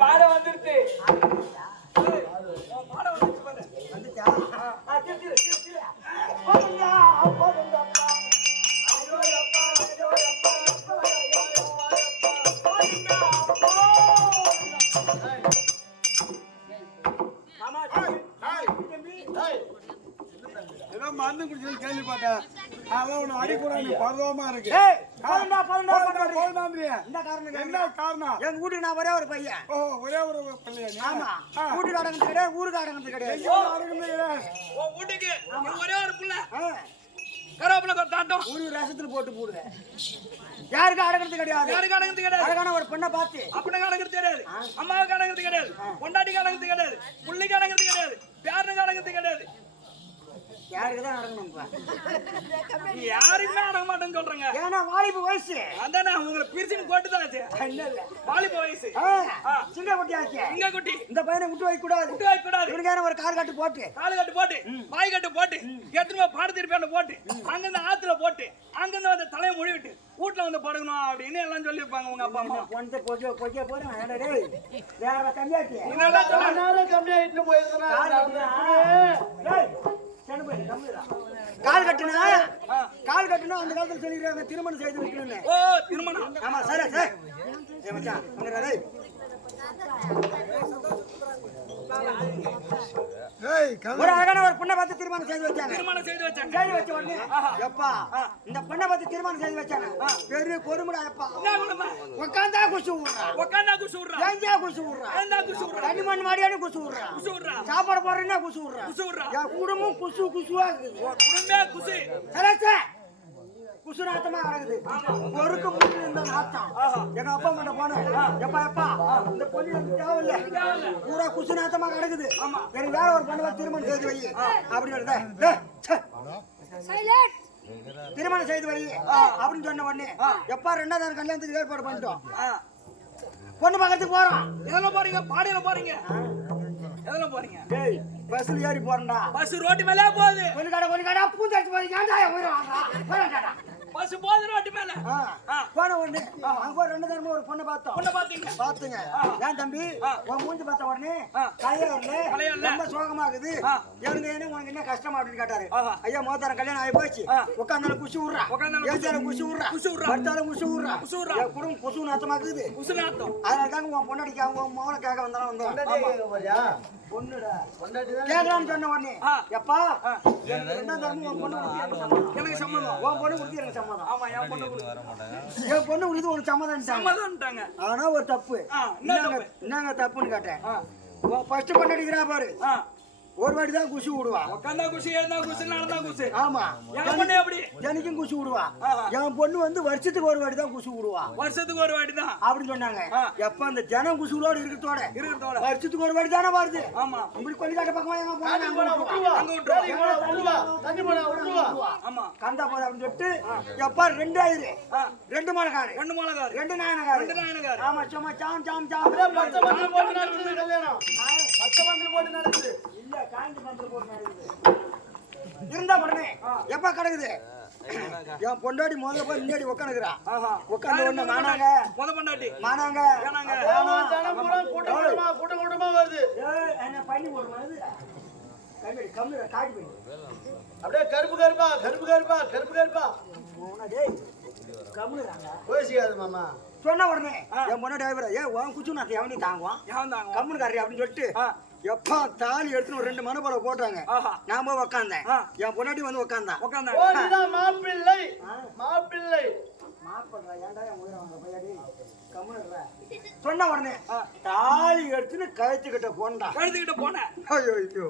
பாடம் வந்துருச்சு. மருந்து குடிச்சு கேள்விப்பட்டேன். அதான் உன்னை அடிக்கூடாது பருவமா இருக்கு. என்ன காரணம்? எங்க வீட்டுக்கு நான் ஒரே ஒரு பையன். ஓ, ஒரே ஒரு பிள்ளையா? ஆமா. வீட்டுக்கு அடங்குறது கிடையாது, ஊருக்கு அடங்குறது கிடையாது. வீட்டுக்கு ஒரே ஒரு பிள்ளை. கருவேப்பிலை தாட்டம் ஒரு ரசத்துல போட்டு போடுவேன். யாருக்கு அடங்குறது கிடையாது. யாருக்கு அடங்குறது கிடையாது. அழகான ஒரு பெண்ணை பார்த்து அப்பனுக்கு அடங்குறது கிடையாது, அம்மாவுக்கு அடங்குறது கிடையாது, பொண்டாட்டிக்கு அடங்குறது கிடையாது, புள்ளைக்கு அடங்குறது கிடையாது, பேரனுக்கு அடங்குறது கிடையாது. யாருக்குதான் அடங்கணும்ப்பா? யாருக்குமே அடங்க மாட்டேன்னு சொல்றேங்க. ஏன்னா வாலிப வயசு. அதானே உங்களை பிரிச்சுன்னு போட்டுதான் ஆச்சு. வாலிப வயசு. சிங்க குட்டி ஆச்சு. சிங்க குட்டி. இந்த பையனை விட்டு வைக்க கூடாது. விட்டு வைக்க கூடாது. இவனுக்கான ஒரு கால் கட்டு போட்டு, கால் கட்டு போட்டு, வாய் கட்டு போட்டு, எத்தனை பாடத்திருப்பேன் போட்டு, அங்கிருந்து ஆத்துல போட்டு, அங்கிருந்து வந்து தலையை மொழிவிட்டு வீட்டுல வந்து படுக்கணும் அப்படின்னு எல்லாம் சொல்லியிருப்பாங்க உங்க அப்பா அம்மா. கொஞ்சம் பொய்ய போறேன். வேற கம்மியாச்சு. கம்மியாயிட்டு போயிருந்தா கால் கட்டுனா கால் கட்டுனா அந்த காலத்துல சொல்லிடுறாங்க திருமணம் செய்து வைக்கணும்னு. ஓ, திருமணம். ஆமா, சரி சரி. மச்சான் ஒரு அழகான ஒரு பொண்ணை பார்த்து திருமணம் செய்து வச்சாங்க. திருமணம் செய்து வச்சாங்க. செய்து வச்ச உடனே எப்பா இந்த பொண்ணை பார்த்து திருமணம் செய்து வச்சாங்க. பெரிய கொடுமுடா எப்பா. உட்காந்தா குசு விடுறா, உட்காந்தா குசு விடுறா, ஏஞ்சா குசு விடுறா, ஏந்தா குசு விடுறா, தண்ணி மண் மாடியானு குசு விடுறா, குசு விடுறா, சாப்பாடு போடுறேன்னா குசு விடுறா, குசு விடுறா. என் குடும்பம் குசு குசுவா இருக்குது. குடும்பமே குசு. சரசே குசு நாத்தமா கிடக்குது. பொறுக்க முடியல இந்த நாத்தம். எங்க அப்பா கிட்ட போனேன். எப்பா எப்பா இந்த பொண்ணு எனக்கு தேவையில்லை, பூரா குசு நாத்தமா கிடக்குது. எனக்கு வேற ஒரு பொண்ணு திருமணம் செய்து வை அப்படின்னு திருமணம் செய்து வை அப்படின்னு சொன்ன உடனே எப்பா ரெண்டாவது கல்யாணத்துக்கு ஏற்பாடு பண்ணிட்டோம். பொண்ணு பக்கத்துக்கு போறோம். எதெல்லாம் போறீங்க? பாடையில போறீங்க? எதெல்லாம் போறீங்க? டேய் பஸ்ல ஏறி போறேன்டா. பஸ் ரோட்டு மேலே போகுது. ஒன்னு கடை பூந்தடிச்சு போறீங்க. ஏன்டா உயிரை வாங்குறா? போறேன்டா. பஸ் போகுது ரோட்டு மேல போன உடனே அங்க ஒரு 2 தடவை ஒரு பொண்ணை பார்த்தோம். பொண்ணை பாத்தீங்க ஏன் தம்பி உன் மூஞ்சி பார்த்த உடனே கல்யாணம் ரொம்ப சோகமாகுது, எனக்கு என்ன உனக்கு என்ன கஷ்டமா அப்படின்னு கேட்டாரு. ஐயா மோத்தாரம் கல்யாணம் ஆகி போச்சு, உட்காந்தாலும் குஷி விடுறா, ஏச்சாலும் குஷி விடுறா, படுத்தாலும் குஷி விடுறா, என் குடும்பம் குசு நாத்தமாக்குது. அதனால தாங்க உன் பொண்ணாடிக்கு அவங்க மோனை கேட்க வந்தாலும் வந்தோம். பொண்ணுடா கேட்கலான்னு சொன்ன உடனே எப்பா எனக்கு 2ஆம் தரமும் உன் பொண்ணு எனக்கு சம்மதம், உன் பொண்ணு கொடுத்து எனக்கு சம்மதம். ஆமா என் பொண்ணு என் பொண்ணு கொடுத்து உனக்கு சம்மதம்ட்டாங்க. ஆனா ஒரு தப்பு. என்னங்க தப்புன்னு கேட்டேன். ஃபர்ஸ்ட் பண்ணடிக்கிறா பாரு, ஒரு வாட்டி தான் குஷி விடுவா. உட்காந்தா குஷி, எழுந்தா குஷி, நடந்தா குஷி. ஆமா என் பொண்ணு எப்படி எனக்கும் குஷி விடுவா. என் பொண்ணு வந்து வருஷத்துக்கு ஒரு வாட்டி தான் குஷி விடுவா. வருஷத்துக்கு ஒரு வாட்டி தான் அப்படின்னு சொன்னாங்க. எப்ப அந்த ஜனம் குஷியோட இருக்கிறதோட வருஷத்துக்கு ஒரு வாட்டி தானே வருது. ஆமா இப்படி கொல்லிக்காட்ட பக்கமா எங்க பொண்ணு ஆமா கந்தா போது அப்படின்னு சொல்லிட்டு எப்ப 2 ஆயிரு, 2 மலைக்காரு, 2 நாயனகாரு. ஆமா சும்மா சாம் சாம் சாம் கல்யாணம் இல்ல காஞ்சி பந்தல் போட்டு நடக்குது. இருந்தா உடனே எப்ப கிடக்குது என் பொண்டாடி முதல்ல போய் முன்னாடி உட்காந்துக்கிறா. உட்காந்து ஒண்ணு மானாங்க மானாங்க கூட்டம் கூட்டமா வருது. என்ன பண்ணி போடுறது கம்மியா காட்டி போய் அப்படியே கருப்பு கருப்பா கருப்பு கருப்பா கருப்பு கருப்பா கம்முறாங்க பேசிக்காது மாமா. சொன்ன உடனே என் பொண்ணு டிரைவர் உன் குச்சு நான் எவனி தாங்குவான் கம்முனு காரி அப்படின்னு சொல்லிட்டு எப்பா தாலி எடுத்து ஒரு 2 மனப்பட போட்டாங்க. நான் போய் உக்காந்தேன், என் பொன்னாடி வந்து உக்காந்தான். மாப்பிள்ளை மாப்பிள்ளை மாப்பிள்ளை ஏன்டா என் உயிரை வாங்க பையாடி கம்முனுற சொன்ன உடனே தாலி எடுத்துன்னு கழுத்துக்கிட்ட போனேன். ஐயோ ஐயோ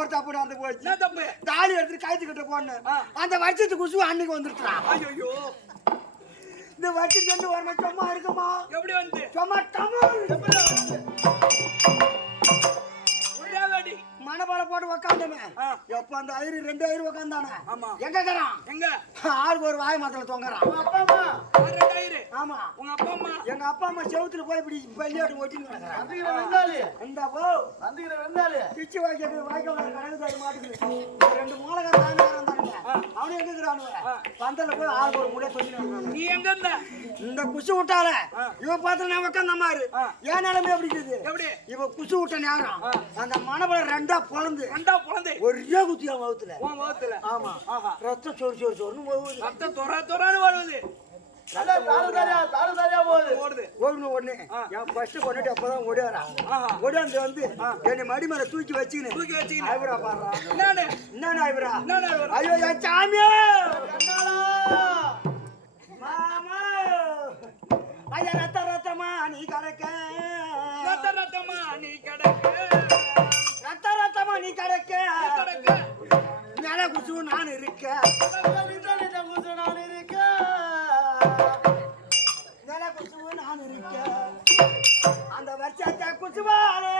ஒரு தப்பு நடந்து போச்சு. தாலி எடுத்துட்டு கழுத்துக்கிட்ட போனேன். அந்த வருஷத்துக்கு குசு அன்னைக்கு வந்துருச்சான். ஐயோ இந்த வருஷத்துக்கு வந்து வரணும் சும்மா இருக்குமா? எப்படி வந்து சும்மா மனபால போட்டு உக்காந்தமே. எப்ப அந்த 2 ஐயர் உக்காந்தானே எங்க இருக்கிறான்? எங்க ஆளுக்கு ஒரு வாய் மாத்தல தொங்குறான். ஆமா உங்க அப்பா அம்மா எங்க அப்பா அம்மா செவுத்துல போய் இப்படி பள்ளியாட்டு ஓட்டின்னு கிடக்குறான். இந்த போ பிச்சு வாய்க்க வாய்க்க கணக்கு மாட்டுக்குது. 2 மூலகா தாங்க அவனு எங்க இருக்கிறானுவ பந்தல போய் ஆளுக்கு ஒரு முடிய சொல்லி. நீ எங்க இருந்த? இந்த குசு விட்டால இவன் பார்த்து நான் உட்காந்த மாதிரி என் நிலைமை எப்படி இருக்குது? எப்படி இவ குசு விட்ட நேரம் அந்த மனபல 2ஆ பொழந்து ஒரே குத்தியா வகுத்துல. ஆமா ரத்தம் சொறு சொருன்னு போகுது. ரத்தம் தொறான்னு வருது. உடனே என் ஃபர்ஸ்ட் கொண்டுட்டு அப்பதான் ஓடியாந்து வந்து என்னை மடி மேல தூக்கி வச்சுக்கின்னு ஐவரா பாடுறா. என்ன ஐவரா? ஐயோ என் சாமியா மாமா ஐயா ரத்த ரத்தமா நீ கிடக்க ரத்த ரத்தமா நீ கிடக்க மேல குசு நான் இருக்க அந்த வருஷத்தை குசுவாலே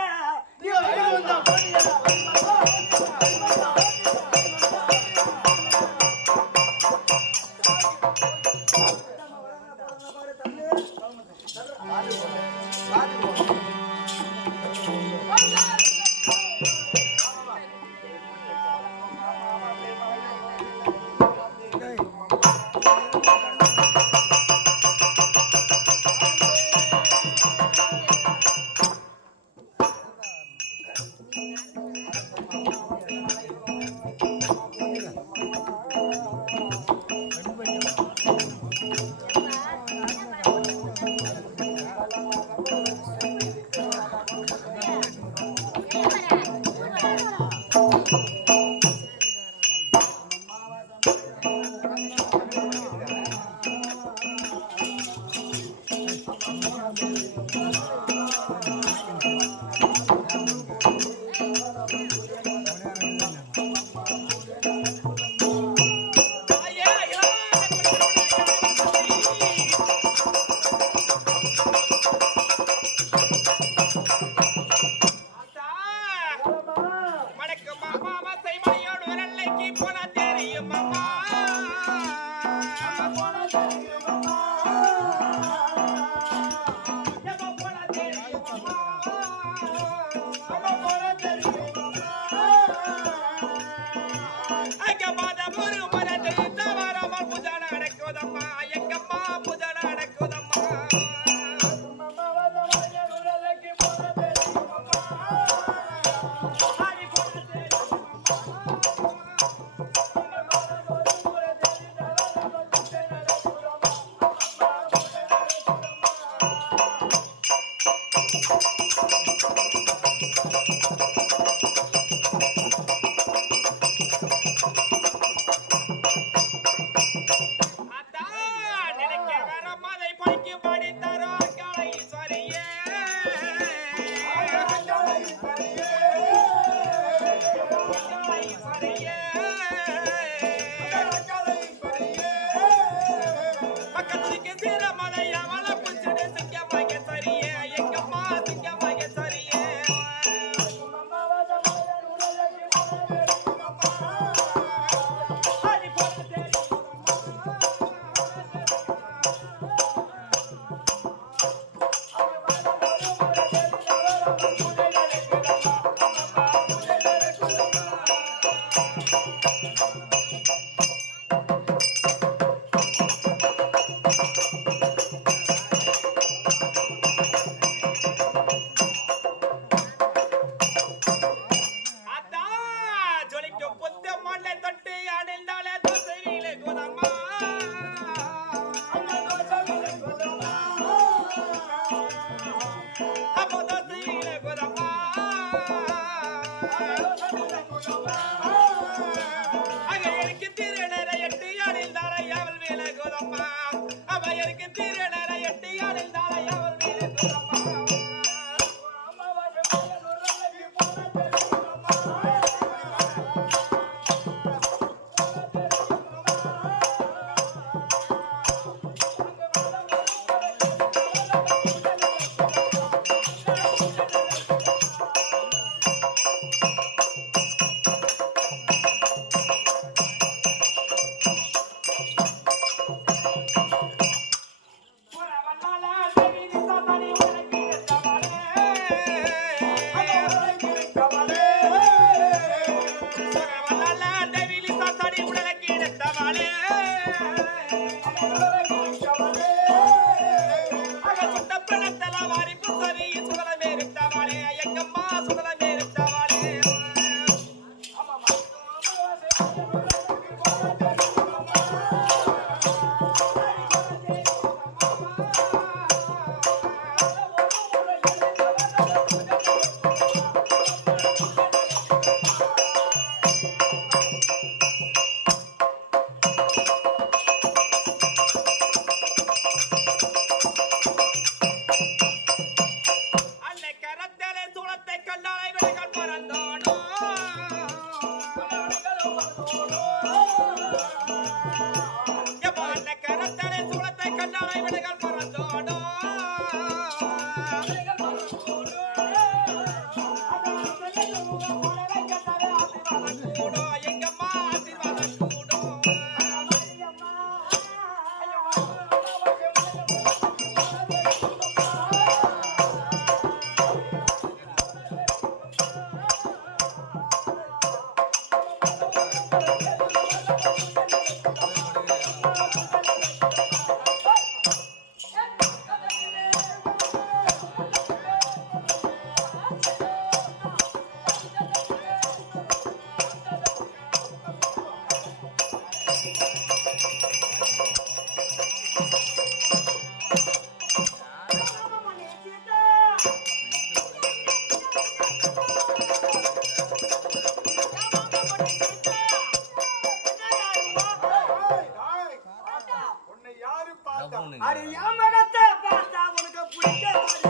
அடி யாமகத்தை பார்த்தா உனக்கு பிடிக்காது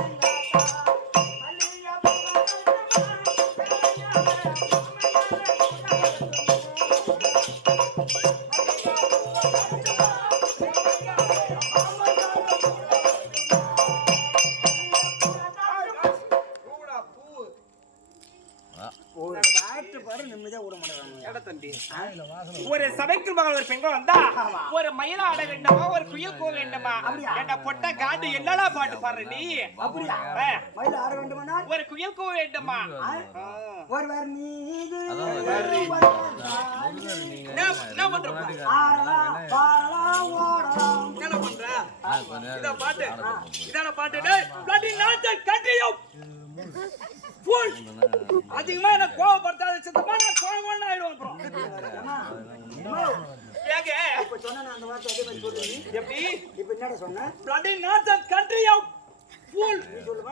ஒரு சபைக்கு மகள் ஒரு பெண்கள் வந்தா ஒரு மயில ஆட வேண்டுமா ஒரு குயில் கூவ வேண்டுமா என்ன பொட்ட காண்டு என்னடா பாட்டு பாடுற நீ அப்படியா மயில ஆட வேண்டுமா ஒரு குயில் கூவ வேண்டுமா ஒருவர் மீது என்ன பண்ற என்ன பண்ற இத பாட்டு இதான பாட்டு டேய் bloody nonsense கட்டியும் ஃபுல் அதிகமா என்ன கோவப்படுத்தாத சித்தப்பா நான் கோவமான ஆயிடுவேன் அப்புறம் ஏங்க இப்ப சொன்ன அந்த வார்த்தை அதே மாதிரி சொல்றீ எப்படி இப்ப என்னடா சொன்ன bloody nonsense country of fool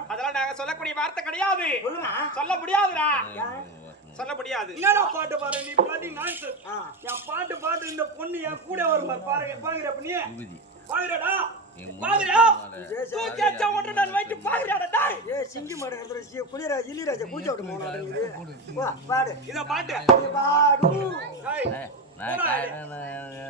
அதெல்லாம் நாங்க சொல்லக்கூடிய வார்த்தை கிடையாது சொல்லுமா சொல்ல முடியாதுடா சொல்ல முடியாது என்னடா பாட்டு பாரு நீ bloody nonsense என் பாட்டு இந்த பொண்ணு என் கூட வரும் பாருங்க பாக்குற நீ பாக்குறடா பாக்குறா தூக்கி அச்சா ஒன்று நான் வைத்து பாக்குறடா டேய் ஏய் சிங்கி மாடு நடந்துச்சு குளிராஜ் இல்லிராஜ் பூஜை விட்டு போனாங்க வா பாடு இத பாட்டு பாடு டேய் நான்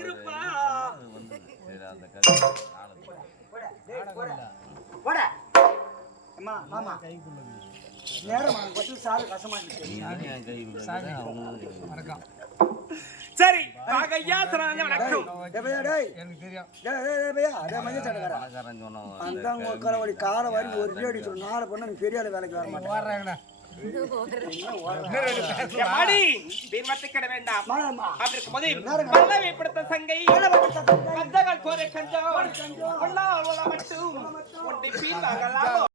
இருப்பா போட அம்மா மாமா நேரம் கொட்டு சாரு கசமா இருக்கு சரி ஐயா சொன்னாங்க வணக்கம் எனக்கு தெரியும் அந்த உட்கார வழி காலை வாரி ஒரு அடி சொல்லு 4 பொண்ணு நீ பெரிய ஆளு வேலைக்கு வர மாட்டேன் மாடி வீரமத்தை கிட வேண்டாம் அப்படி இருக்கும்போது பல்லவிப்படுத்த சங்கை வந்தகள் கோரை கஞ்சோ மட்டும் ஒன்றை பீலாக